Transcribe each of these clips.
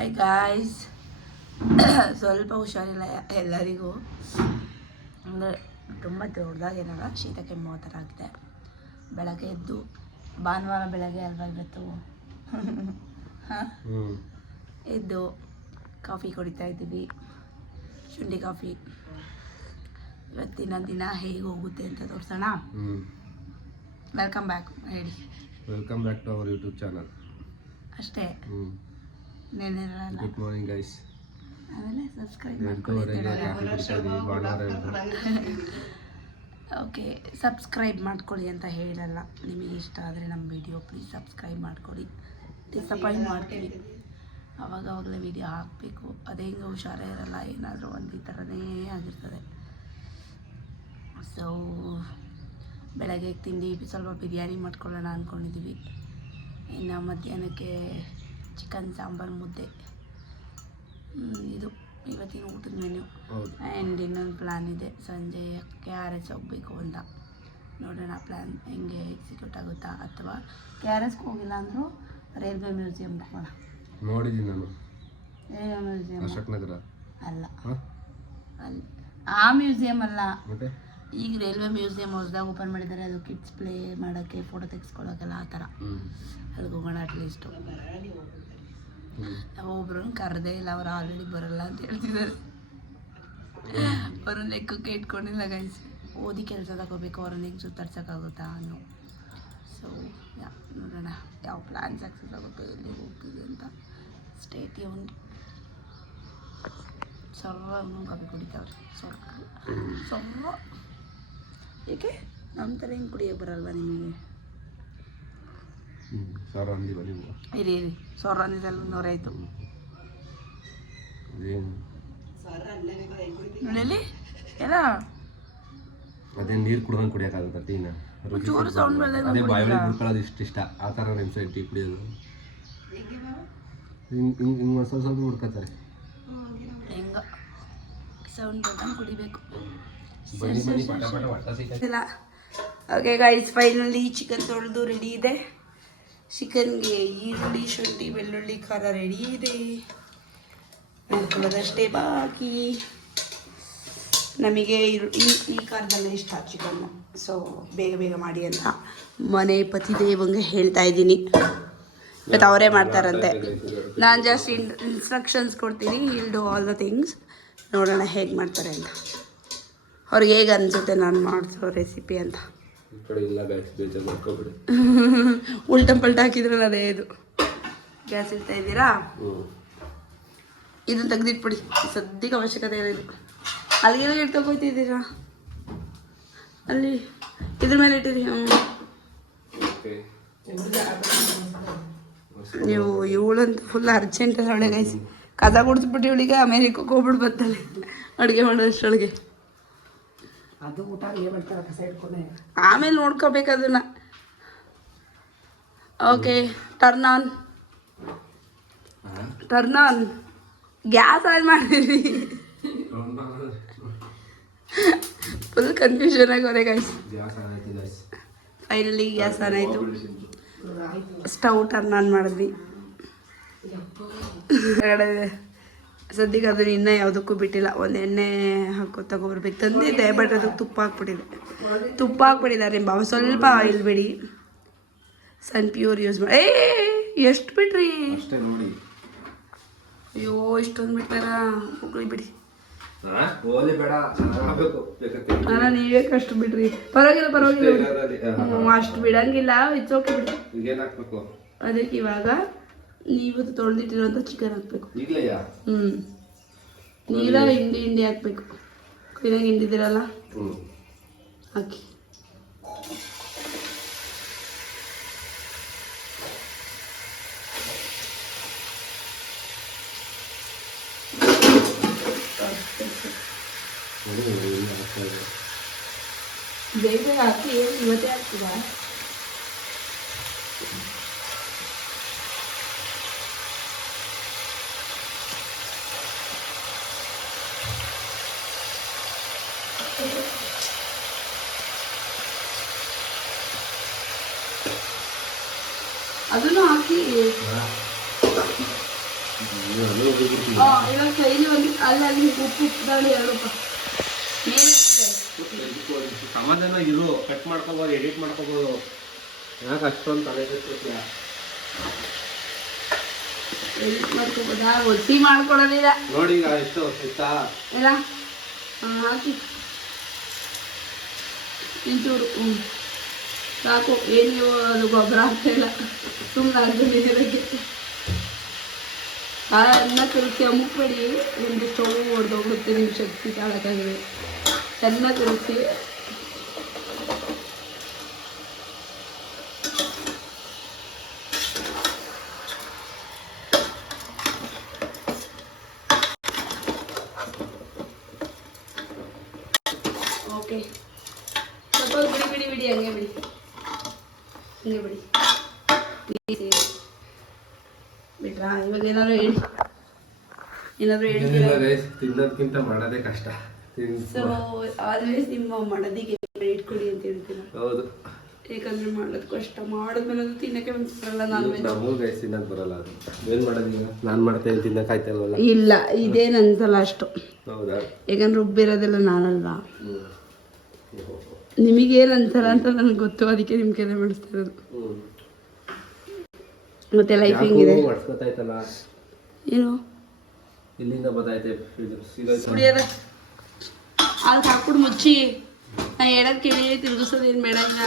Hi guys. ಸ್ವಲ್ಪ ಹುಷಾರಿಲ್ಲ ಎಲ್ಲರಿಗೂ, ಅಂದರೆ ತುಂಬ ದೊಡ್ಡದಾಗೇನಲ್ಲ, ಶೀತ ಕೆಮ್ಮು ಆ ಥರ ಆಗಿದೆ. ಬೆಳಗ್ಗೆ ಎದ್ದು ಭಾನುವಾರ ಬೆಳಗ್ಗೆ ಅಲ್ವಾ ಇವತ್ತು, ಎದ್ದು ಕಾಫಿ ಕುಡಿತಾ ಇದ್ದೀವಿ, ಶುಂಠಿ ಕಾಫಿ. ಇವತ್ತಿನ ದಿನ ಹೇಗೆ ಹೋಗುತ್ತೆ ಅಂತ ತೋರಿಸೋಣ. ವೆಲ್ಕಮ್ ಬ್ಯಾಕ್ ಹೇಳಿ. Welcome back to our YouTube channel. ಅಷ್ಟೇ, ನೆನೆರಲ್ಲ. Good morning guys. ಆಮೇಲೆ ಸಬ್ಸ್ಕ್ರೈಬ್ ಓಕೆ, ಸಬ್ಸ್ಕ್ರೈಬ್ ಮಾಡ್ಕೊಳ್ಳಿ ಅಂತ ಹೇಳಲ್ಲ. ನಿಮಗೆ ಇಷ್ಟ ಆದರೆ ನಮ್ಮ ವಿಡಿಯೋ ಪ್ಲೀಸ್ ಸಬ್ಸ್ಕ್ರೈಬ್ ಮಾಡ್ಕೊಳ್ಳಿ. ಡಿಸಪಾಯಿಂಟ್ ಮಾಡ್ತೀವಿ, ಆವಾಗಲೇ ವಿಡಿಯೋ ಹಾಕಬೇಕು. ಅದೇ ಹಿಂಗೆ ಹುಷಾರೇ ಇರಲ್ಲ, ಏನಾದರೂ ಒಂದು ಈ ಥರನೇ ಆಗಿರ್ತದೆ. ಸೊ ಬೆಳಗ್ಗೆ ತಿಂಡಿ ಸ್ವಲ್ಪ ಬಿರಿಯಾನಿ ಮಾಡ್ಕೊಳ್ಳೋಣ ಅಂದ್ಕೊಂಡಿದ್ದೀವಿ. ಇನ್ನು ಮಧ್ಯಾಹ್ನಕ್ಕೆ ಚಿಕನ್ ಸಾಂಬಾರು ಮುದ್ದೆ. ಇದು ಇವತ್ತಿನ ಊಟದ ಮೆನ್ಯೂ. ಆ್ಯಂಡ್ ಇನ್ನೊಂದು ಪ್ಲ್ಯಾನ್ ಇದೆ, ಸಂಜೆ KRS ಹೋಗಬೇಕು ಅಂತ. ನೋಡೋಣ ಪ್ಲ್ಯಾನ್ ಹೆಂಗೆ ಎಕ್ಸಿಕ್ಯೂಟ್ ಆಗುತ್ತಾ, ಅಥವಾ KRSಗೆ ಹೋಗಿಲ್ಲ ಅಂದರೂ ರೈಲ್ವೆ ಮ್ಯೂಸಿಯಮ್ಗೆ ಹೋಗೋಣ. ನೋಡಿದ್ದೀನಿ ನಾನು. ರೈಲ್ವೆ ಮ್ಯೂಸಿಯಮ್ ಅಶೋಕ್ ನಗರ ಅಲ್ಲ, ಅಲ್ಲಿ ಆ ಮ್ಯೂಸಿಯಮ್ ಅಲ್ಲ. ಈಗ ರೈಲ್ವೆ ಮ್ಯೂಸಿಯಮ್ ಹೊಸದಾಗಿ ಓಪನ್ ಮಾಡಿದ್ದಾರೆ, ಅದು ಕಿಡ್ಸ್ ಪ್ಲೇ ಮಾಡೋಕ್ಕೆ, ಫೋಟೋ ತೆಗೆಸ್ಕೊಳ್ಳೋಕ್ಕೆಲ್ಲ ಆ ಥರ. ಅಲ್ಲಿಗೆ ಹೋಗೋಣ ಅಟ್ಲೀಸ್ಟು. ಒಬ್ರು ಕರೆದೇ ಇಲ್ಲ, ಅವ್ರು ಆಲ್ರೆಡಿ ಬರಲ್ಲ ಅಂತ ಹೇಳ್ತಿದ್ದಾರೆ. ಅವ್ರನ್ನ ಲೆಕ್ಕಕ್ಕೆ ಇಟ್ಕೊಂಡಿಲ್ಲ ಗೈಸ್. ಓದಿ ಕೆಲಸ ತಗೋಬೇಕು, ಅವ್ರನ್ನ ಹೆಂಗೆ ಸುತ್ತಾಡ್ಸೋಕ್ಕಾಗುತ್ತಾ ಅನ್ನೋ. ಸೊ ನೋಡೋಣ ಯಾವ ಪ್ಲ್ಯಾನ್ ಸಕ್ಸಸ್ ಆಗುತ್ತೆ, ಎಲ್ಲಿ ಹೋಗ್ತೀವಿ ಅಂತ. Stay tune. ಸರ್ವ ಕಾಫಿ ಕುಡಿತಾವ್ರಿ, ಸರ್ವ. ಏಕೆ ನಮ್ಮ ಥರ ಹಿಂಗೆ ಕುಡಿಯೋಕೆ ಬರಲ್ವಾ ನಿಮಗೆ? ಇರಿ ಸೊರ ಅಂದಿದ್ದಲ್ಲ, ನೂರಾಯಿತು ನೋಡಿ ಎಲ್ಲ. ಅದೇ ನೀರು ಕುಡ್ದಂಗೆ ಕುಡಿಯೋಕ್ಕಾಗುತ್ತೆ ಟೀನ. ಚೂರು ಸೌಂಡ್ ಅದೇ ಬಾಯಲ್ಲಿ ಬಿಡ್ಕೊಳ್ಳೋದು ಇಷ್ಟ ಆ ಥರ ನಿಮ್ಮ ಸೈಡ್ ಟೀ ಕುಡಿಯೋದು. ಹಿಂಗೆ ಸ್ವಲ್ಪ ಸ್ವಲ್ಪ ಹುಡ್ಕೋತಾರೆ, ಹೆಂಗ ಸೌಂಡ್ ಬಂದಂಗೆ ಕುಡಿಬೇಕು. ಓಕೆ ಗೈಸ್, ಫೈನಲಿ ಚಿಕನ್ ತೊಳೆದು ರೆಡಿ ಇದೆ. ಚಿಕನ್ಗೆ ಈರುಳ್ಳಿ, ಶುಂಠಿ, ಬೆಳ್ಳುಳ್ಳಿ, ಖಾರ ರೆಡಿ ಇದೆ. ಹಾಕೊಳ್ಳೋದಷ್ಟೇ ಬಾಕಿ. ನಮಗೆ ಈ ಖಾರದಲ್ಲೇ ಇಷ್ಟ ಚಿಕನ್ನು, ಸೊ ಬೇಗ ಬೇಗ ಮಾಡಿ ಅಂತ ಮನೆ ಪತಿದೇವಂಗೆ ಹೇಳ್ತಾ ಇದ್ದೀನಿ. ಇವತ್ತು ಅವರೇ ಮಾಡ್ತಾರಂತೆ, ನಾನು ಜಸ್ಟ್ ಇನ್ಸ್ಟ್ರಕ್ಷನ್ಸ್ ಕೊಡ್ತೀನಿ. Will do all the things. ನೋಡೋಣ ಹೇಗೆ ಮಾಡ್ತಾರೆ ಅಂತ, ಅವ್ರಿಗೆ ಹೇಗೆ ಅನಿಸುತ್ತೆ ನಾನು ಮಾಡಿಸೋ ರೆಸಿಪಿ ಅಂತ. ಉಲ್ಟಂ ಪಲ್ಟ ಹಾಕಿದ್ರಲ್ಲ ಅದೇ ಇದು. ಗ್ಯಾಸ್ ಇಡ್ತಾ ಇದ್ದೀರಾ? ಇದನ್ನು ತೆಗೆದಿಟ್ಬಿಡಿ, ಸದ್ಯಕ್ಕೆ ಅವಶ್ಯಕತೆ ಇರೋದು. ಅಲ್ಲಿಗೆಲ್ಲ ಇಟ್ಕೊಳ್ತಿದ್ದೀರಾ? ಅಲ್ಲಿ ಇದ್ರ ಮೇಲೆ ಇಟ್ಟಿರಿ. ನೀವು ಇವಳಂತೂ ಫುಲ್ ಅರ್ಜೆಂಟಲ್ಲಿ ಅವಳೆ ಗೈಸ್. ಕಸ ಕುಡಿಸ್ಬಿಟ್ಟು ಇವಳಿಗೆ ಅಮೇರಿಕಕ್ಕೆ ಹೋಗ್ಬಿಟ್ಟು ಬರ್ತಾಳೆ ಅಡುಗೆ ಮಾಡೋಷ್ಟೊಳಗೆ. ಅದು ಊಟ ಮಾಡ್ತಾರೆ, ಕಸ ಇಟ್ಕೊಂಡೆ ಆಮೇಲೆ ನೋಡ್ಕೋಬೇಕು ಅದನ್ನ. Okay, turn on. Gas on ಮಾಡಿದ್ವಿ. ಫುಲ್ ಕನ್ಫ್ಯೂಷನ್ ಆಗೋರೆ ಗೈಸ್. ಫೈನಲಿ ಗ್ಯಾಸ್ ಆನ್ ಆಯಿತು. ಸ್ಟವ್ ಟರ್ನ್ ಆನ್ ಮಾಡಿದ್ವಿ. ಸದ್ಯಕ್ಕೆ ಅದನ್ನು ಇನ್ನೂ ಯಾವುದಕ್ಕೂ ಬಿಟ್ಟಿಲ್ಲ. ಒಂದು ಎಣ್ಣೆ ಹಾಕೋ ತಗೊಬರ್ಬೇಕು ತಂದಿದ್ದೆ, ಬಟ್ ಅದಕ್ಕೆ ತುಪ್ಪ ಹಾಕ್ಬಿಟ್ಟಿದ್ದಾರೆ ನಿಮ್ಮ ಬಾವ. ಸ್ವಲ್ಪ ಆಯಿಲ್ ಬಿಡಿ, ಸನ್ ಪ್ಯೂರ್ ಯೂಸ್ ಮಾಡಿ. ಎಷ್ಟು ಬಿಡ್ರಿ? ಅಯ್ಯೋ ಇಷ್ಟೊಂದು ಬಿಟ್ಟಾರ, ಹೋಗ್ಲಿ ಬಿಡಿ. ಅಲ್ಲ ನೀವೇ ಕಷ್ಟ ಬಿಡ್ರಿ. ಪರವಾಗಿಲ್ಲ ಅಷ್ಟು ಬಿಡಂಗಿಲ್ಲ, ಇಟ್ಸ್ ಓಕೆ ಬಿಡಿ. ಅದಕ್ಕೆ ಇವಾಗ ನೀವು ತೊಳೆದಿಟ್ಟಿರೋಂಥ ಚಿಕನ್ ಹಾಕ್ಬೇಕು. ನೀರ ಹಿಂಡಿ ಹಾಕ್ಬೇಕು. ಕ್ಲೀನಾಗಿ ಹಿಂಡಿದ್ದೀರಲ್ಲ, ಹಾಕಿ. ಬೇಗ ಹಾಕಿ, ಇವತ್ತೇ ಹಾಕ್ತೀವ. ಅದನ್ನು ಹಾಕಿ ಇವಾಗ ಕೈಲಿ ಒಂದು ಅಲ್ಲಿ ಉಪ್ಪು ದಾಳಿ 2 ರೂಪಾಯಿ ಮೇಲೆ ಸಮಾಧಾನ ಇರು, ಕಟ್ ಮಾಡ್ಕೋಬೋದು, ಎಡಿಟ್ ಮಾಡ್ಕೋಬೋದು. ಯಾಕೆ ಅಷ್ಟೊಂದು ತಲೆ ಕೆಡ್ಸ್ಕೊತೀಯ? ಎಡಿಟ್ ಮಾಡ್ಕೋಬೋದಾ? ಒತ್ತಿ ಮಾಡ್ಕೊಡೋದಿಲ್ಲ ನೋಡಿ ಈಗ ಎಷ್ಟು ಆಯ್ತಾ ಎಲ್ಲ ಹಾಕಿ ಇಂಚೂರು ಸಾಕು. ಏನು ಅದು ಗೊಬ್ಬರ ಆಗ್ತಾಯಿಲ್ಲ, ಸುಮ್ಮನೆ ಅದಕ್ಕೆ ಅನ್ನ ತಿರುಗಿ ಅಮ್ಮುಕ್ಬೇಡಿ, ನಿಮ್ಮದು ಸ್ಟವ್ ಹೊಡೆದೋಗ್ಬಿಡುತ್ತೆ, ನಿಮ್ಮ ಶಕ್ತಿ ತಾಳಕ್ಕಾಗಿದೆ. ಚೆನ್ನಾಗಿ ತಿರುಗಿಸಿ ಓಕೆ. ಸ್ವಲ್ಪ ಬಿಡಿ ಹಂಗೆ ಬಿಡಿ ಬಿಟ್ರಾ? ಇವಾಗ ಏನಾದ್ರು ತಿನ್ನೋದಕ್ಕಿಂತ ಮಾಡೋದೇ ಕಷ್ಟ. ಸೊ ಆಲ್ವೇಸ್ ನಿಮ್ಮ ಮಡದಿಗೆ ಇಟ್ಕೊಳ್ಳಿ ಅಂತ ಹೇಳ್ತೀನಿ. ಹೌದು, ಯಾಕಂದ್ರೆ ಮಾಡೋದು ಕಷ್ಟ, ಮಾಡಿದ್ಮೇಲೆ ಅದು ತಿನ್ನಕ್ಕೆ ಬರಲ್ಲ. ನಮಗೆ ತಿನ್ನಕ್ ಬರಲ್ಲ. ಅದು ಏನ್ ಮಾಡೋದೀಗ? ನಾನು ಮಾಡ್ತೇನೆ, ತಿನ್ನಕ್ ಆಯ್ತಲ್ವಲ್ಲ. ಇಲ್ಲ, ಇದೇನು ಅನ್ಸಲ್ಲ ಅಷ್ಟು. ಹೌದಾ? ಯಾಕಂದ್ರೆ ರುಬ್ಬಿರೋದೆಲ್ಲ ನಾನಲ್ವಾ. ನಿಮಗೇನು ಅನ್ಸಲ್ಲ ಅಂತ ನನಗೆ ಗೊತ್ತು, ಅದಕ್ಕೆ ನಿಮ್ಮ ಕೈಲೇ ಮಾಡಿಸ್ತಾ ಇರೋದು. ಮತ್ತೆ ಲೈಫ್ ಹೆಂಗಿದೆ? ಏನು ಇಲ್ಲಿಂದ ಬದೈತೆ ಕುಡಿಯೋದ ಅಲ್ಲಿ ಹಾಕ್ಬಿಟ್ಟು ಮುಚ್ಚಿ. ನಾ ಹೇಳೋದು ಕೇಳಿ ತಿರುಗಿಸೋದೇನು ಬೇಡ. ಈಗ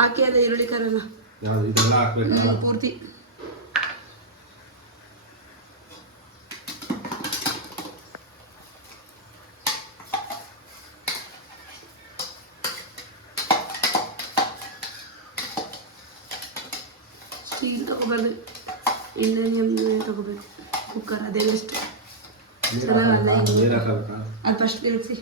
ಹಾಕಿ ಅದ ಈರುಳ್ಳಿ ಖಾರನ ಪೂರ್ತಿ. ಸ್ಟೀಲ್ ತಗೋಬಾರ್ದು, ಇಂಡೇನಿಯಮ್ ತಗೋಬೇಕು. ಕುಕ್ಕರ್ ಅದೇನಷ್ಟು ಚೆನ್ನಾಗಲ್ಲ. ಅದು ಫಸ್ಟ್ ತಿರುಗಿಸಿ.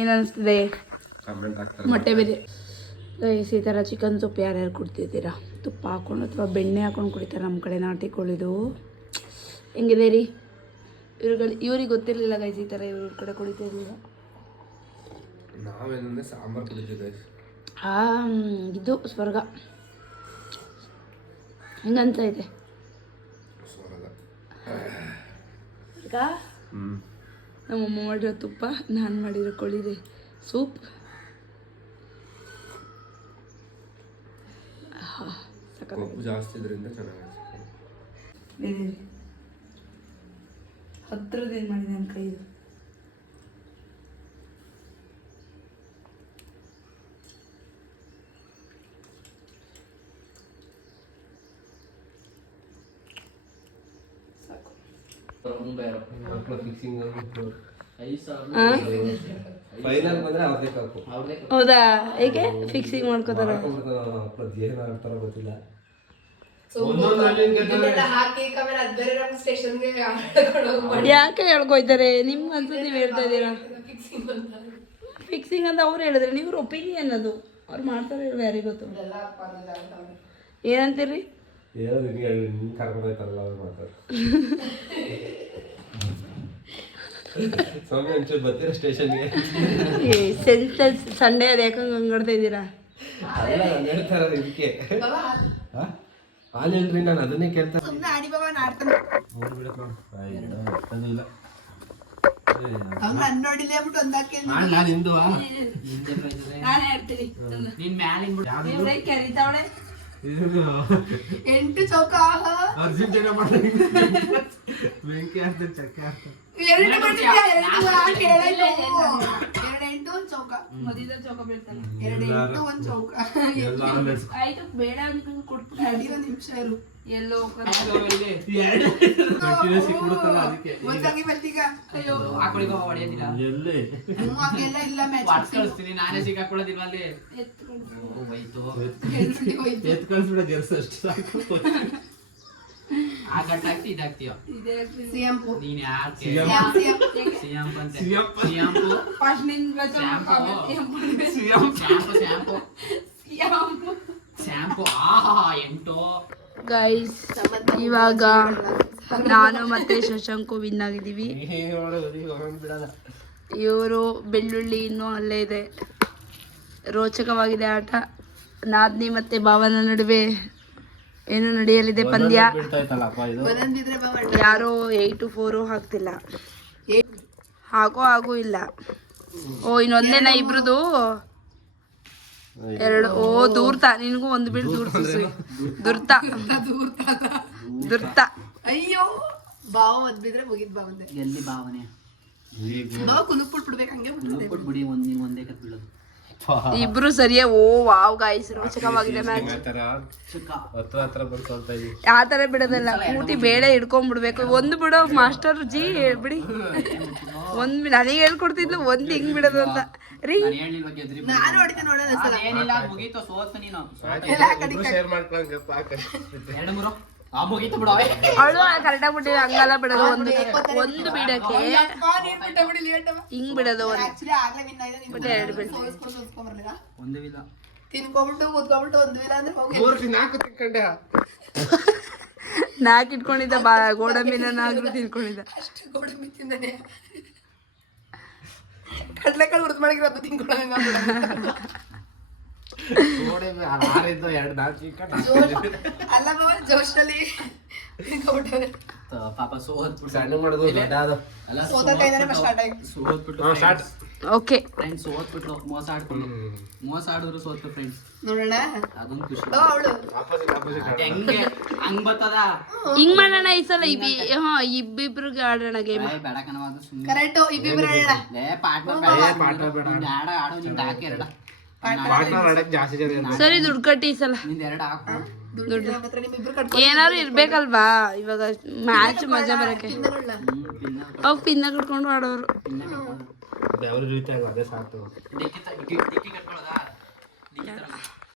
ಏನನ್ನಿಸ್ತಿದೆ? ಮೊಟ್ಟೆ ಬೇರೆ ಈ ಥರ ಚಿಕನ್ ಸೊಪ್ಪು ಯಾರ್ಯಾರು ಕುಡ್ತಿದ್ದೀರಾ? ತುಪ್ಪ ಹಾಕ್ಕೊಂಡು ಅಥವಾ ಬೆಣ್ಣೆ ಹಾಕ್ಕೊಂಡು ಕುಡಿತಾರೆ. ನಮ್ಮ ಕಡೆ ನಾಟಿ ಕೋಳಿದು ಹೆಂಗಿದೆ ರೀ? ಇವ್ರಿಗೆ ಗೊತ್ತಿರಲಿಲ್ಲ ಗೈಸ್, ಈ ಥರ ಇವ್ರ ಕಡೆ ಕುಡಿತಾ ಇರಲಿಲ್ಲ. ನಾವೇನಂದ್ರೆ ಸಾಂಬಾರು ಕುಡಿತೀವಿ. ಇದು ಸ್ವರ್ಗ. ಹೆಂಗನ್ಸೈತೆ ಈಗ? ನಮ್ಮಮ್ಮ ಮಾಡಿರೋ ತುಪ್ಪ, ನಾನು ಮಾಡಿರೋ ಕೋಳಿದೆ ಸೂಪ್. ಜಾಸ್ತಿ ಇದರಿಂದ ಚೆನ್ನಾಗಿ ಹತ್ರದೇನು ಮಾಡಿದೆ ನನ್ನ ಕೈದು. ಹೌದಾ? ಹೇಗೆ ಫಿಕ್ಸಿಂಗ್ ಮಾಡ್ಕೋತಾರ? ಗೊತ್ತಿಲ್ಲ. ಯಾಕೆ ಹೇಳ್ಕೊಯ್ತಾರೆ? ನಿಮ್ಗೆ ಅನ್ಸುತ್ತೆ ನೀವು ಹೇಳ್ತಾ ಇದ್ದೀರಾ ಫಿಕ್ಸಿಂಗ್ ಅಂತ. ಅವ್ರು ಹೇಳಿದ್ರೆ ನೀವು ಒಪಿನಿಯನ್, ಅದು ಅವ್ರು ಮಾಡ್ತಾರೆ, ಯಾರಿಗೆ ಗೊತ್ತು. ಏನಂತೀರಿ? ಕರ್ಕೊಂಡೋಯ್ತಾರಲ್ಲ ಅವ್ರು ಮಾಡ್ತಾರೆ. ಬರ್ತೀರಾ ಸ್ಟೇಷನ್ಗೆ? ಸಂಡೇ ಅದು ಯಾಕಂಗೆ ಹಂಗಾಡ್ತಾ ಇದ್ದೀರಾ? ಹೇಳ್ತಾರ ಇದಕ್ಕೆ ಹಾಲೇನ್ರಿ, ನಾನು ಅದನ್ನೇ ಕೇಳ್ತಾ. ಎಂಟು ಚೌಕ ಅರ್ಜೆಂಟೀನಾ ಬೆಂಕಿ ಹಾಕ್ತಾರೆ, ಚಕ್ಕೆ ಹಾಕ್ತಾರೆ. ಚೌಕ ಮದಿದ ಚೌಕ ಬೀಳ್ತಾನೆ. ಚೌಕ ಆಯ್ತು, ಬೇಡ ಅಂತ ಕೊಟ್ಬಿಟ್ಟು 1 ನಿಮಿಷ ಇರು. ಎಲ್ಲೋ ನಾನೇ ಸಿಕ್ಕಾಕೊಳ್ಳೋದಿಲ್ಲ ಅಲ್ಲಿ. ಎತ್ ಕಳ್ಸ್ಬಿಡ ಗೆಲ್ಸ ಅಷ್ಟು ಸಾಕು. ಆ ಗಟ್ಟ ಹಾಕ್ತಿ ಇದಾಗ್ತೀಯ. ನೀನ್ ಯಾಕೆ ಶಾಂಪು ಆಹಾ 8 ಗೈಸ್ ಇವಾಗ ನಾನು ಮತ್ತೆ ಶಶಾಂಕು ವಿನ್ ಆಗಿದ್ದೀವಿ. ಇವರು ಬೆಳ್ಳುಳ್ಳಿ ಇನ್ನೂ ಅಲ್ಲೇ ಇದೆ. ರೋಚಕವಾಗಿದೆ ಆಟ. ನಾದ್ನಿ ಮತ್ತೆ ಭಾವನ ನಡುವೆ ಏನು ನಡೆಯಲಿದೆ ಪಂದ್ಯ. ಯಾರೋ 8-4 ಹಾಕ್ತಿಲ್ಲ, ಹಾಗೂ ಇಲ್ಲ. ಓ ಇನ್ನೊಂದೇನ ಇಬ್ರದು 2. ಓ ದೂರ್ತ, ನಿನಗೂ ಒಂದು ಬಿಟ್ಟು ದುರ್ತ. ಅಯ್ಯೋ ಬಾವ ಒಂದ್ ಬಿದ್ರೆ ಮುಗಿದ್ ಬಾವಂದೆ. ಎಲ್ಲಿ ಭಾವನೆ ಬಾವ ಕುಲುಕ್ ಬಿಡ್ಬೇಕು ಹಂಗೆ ಬಿಡ್ತದೆ. ಬಿಡಿ ಒಂದೇ ಕತ್ ಬೀಳೋದು. ಇಬ್ರು ಸರಿಯೇ. ಓ ವಾವ್ ಗಾಯ್ಸ್, ರೋಚಕವಾಗಿದೆ ಮ್ಯಾಚ್. ಆ ತರ ಬಿಡೋದಲ್ಲ, ಊಟಿ ಬೇಳೆ ಹಿಡ್ಕೊಂಡ್ಬಿಡ್ಬೇಕು. ಒಂದು ಬಿಡೋ ಮಾಸ್ಟರ್ ಜಿ ಬಿಡಿ. ನನಗೆ ಹೇಳ್ಕೊಡ್ತಿದ್ಲು ಒಂದು ಹಿಂಗ್ ಬಿಡೋದು ಅಂತ ರೀ. ನಾನು ಹೊಡಿತೆ ನೋಡೋಣ ಸಲ. ಏನಿಲ್ಲ ಮುಗೀತು, ಸೋತು ನೀನು. ಮುಗೀತು ಬಿಡೋ. ಅವಳು ಕರೆಕ್ಟಾಗಿ ಬಿಟ್ಟಿಲ್ಲ, ಹಂಗಲ್ಲ ಬಿಡೋದು. ಒಂದು ಬಿಡಕ್ಕೆ ಹಿಂಗ್ ಬಿಡೋದು. ಒಂದು ಎರಡು ಬಿಡ ಒಂದಿಲ್ಲ ತಿನ್ಕೊಂಡ್ಬಿಟ್ಟು ಕೂತ್ಕೊಂಡ್ಬಿಟ್ಟು ಒಂದ್ವಿಲ್ಲ ಅಂದ್ರೆ ಹೋಗಿ 4 ಇಟ್ಕೊಂಡಿದ್ದ. ಗೋಡಂಬಿನ 4 ತಿನ್ಕೊಂಡಿದ್ದ. ಅಷ್ಟು ಗೋಡಂಬಿ ತಿಂದಾನೆ. ಕಡ್ಲೆಕಾಳು ಹುರಿದು ಮಾಡಿರೋದು ತಿನ್ಕೊಳ್ಳೋಣ. ಅಲ್ಲ ಬಾವ ಜೋಶಲ್ಲಿ ತಿನ್ಕೊಂಡ್ಬಿಟ್ಟವ್ರೆ. ಪಾಪ ಸೋತ್ಬಿಟ್ಟು ಸ್ಟಾರ್ಟ್ ಆಗಿ ಓಕೆ ಫ್ರೆಂಡ್ಸ್ ಸೋತ್ಬಿಟ್ಲು. ಮೋಸ ಆಡಿದ್ರು ಸೋತ್ರು ಫ್ರೆಂಡ್ಸ್. ನೋಡೋಣ ಅದೊಂದು ಖುಷಿ. ಅವಳು ಹೆಂಗೆ ಹಂಗ್ ಬರ್ತದ. ಹಿಂಗ್ ಮಾಡೋಣ ಈ ಸಲ. ಇಬ್ಬಿಬ್ರಿಗೆ ಆಡೋಣ ಗೇಮ್. ಬೇಡ ಕಣವಾದ ಸುಮ್ಮನೆ ಕರೆಕ್ಟ್ ಇಬ್ಬಿಬ್ರು ಹೇಳ. ಆಡೋ ನಿಂದ ಹಾಕಿ ಎರಡ ಸರಿ ದುಡ್ಡು ಕಟ್ಟಿ ಈ ಸಲ. ನಿಂದ ಎರಡು ಹಾಕು. ನಿಮ್ಮಿಬ್ರು ಏನಾದ್ರು ಇರ್ಬೇಕಲ್ವಾ ಇವಾಗ ಮ್ಯಾಚ್ ಮಜಾ ಬರಕ್ಕೆ. ಅವ್ ಪಿನ್ನ ಕಟ್ಕೊಂಡು ಆಡೋರು. ಡಿಕ್ಕಿ ಕಟ್ಕೊಳ್ಳೋದಾ?